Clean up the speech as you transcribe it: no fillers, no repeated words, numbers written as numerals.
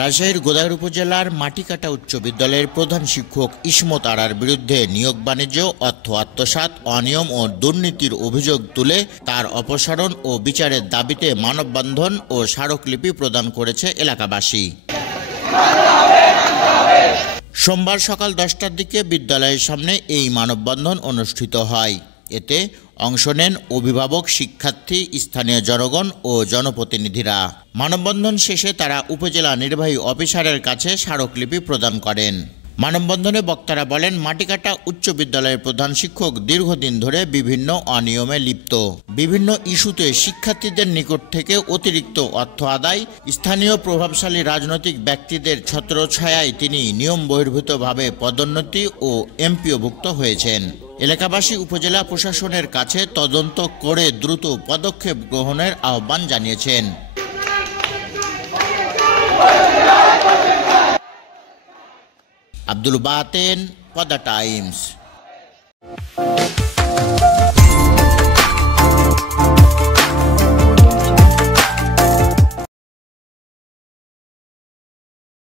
রাজশাহীর গোদাগাড়ী উপজেলার মাটিকাটা উচ্চ বিদ্যালয়ের প্রধান শিক্ষক ইসমত আরার বিরুদ্ধে নিয়োগ বাণিজ্য, অর্থ আত্মসাৎ, অনিয়ম ও দুর্নীতির অভিযোগ তুলে তার অপসারণ ও বিচারের দাবিতে মানববন্ধন ও স্মারকলিপি প্রদান করেছে এলাকাবাসী। সোমবার সকাল 10টার দিকে বিদ্যালয়ের সামনে এই মানববন্ধন অনুষ্ঠিত হয়। এতে অংশ নেন অভিভাবক, শিক্ষার্থী, স্থানীয় জনগণ ও জনপ্রতিনিধিরা। মানববন্ধন শেষে তারা উপজেলা নির্বাহী অফিসারের কাছে স্মারকলিপি প্রদান করেন। মানববন্ধনে বক্তারা বলেন, মাটিকাটা উচ্চ বিদ্যালয়ের প্রধান শিক্ষক দীর্ঘদিন ধরে বিভিন্ন অনিয়মে লিপ্ত। বিভিন্ন ইস্যুতে শিক্ষার্থীদের নিকট থেকে অতিরিক্ত অর্থ আদায়, স্থানীয় প্রভাবশালী রাজনৈতিক ব্যক্তিদের ছত্রছায়ায় তিনি নিয়ম বহির্ভূতভাবে পদোন্নতি ও এমপিওভুক্ত হয়েছেন। এলাকাবাসী উপজেলা প্রশাসনের কাছে তদন্ত করে দ্রুত পদক্ষেপ গ্রহণের আহ্বান জানিয়েছেন। আব্দুল বাতেন, পদ্মা টাইমস।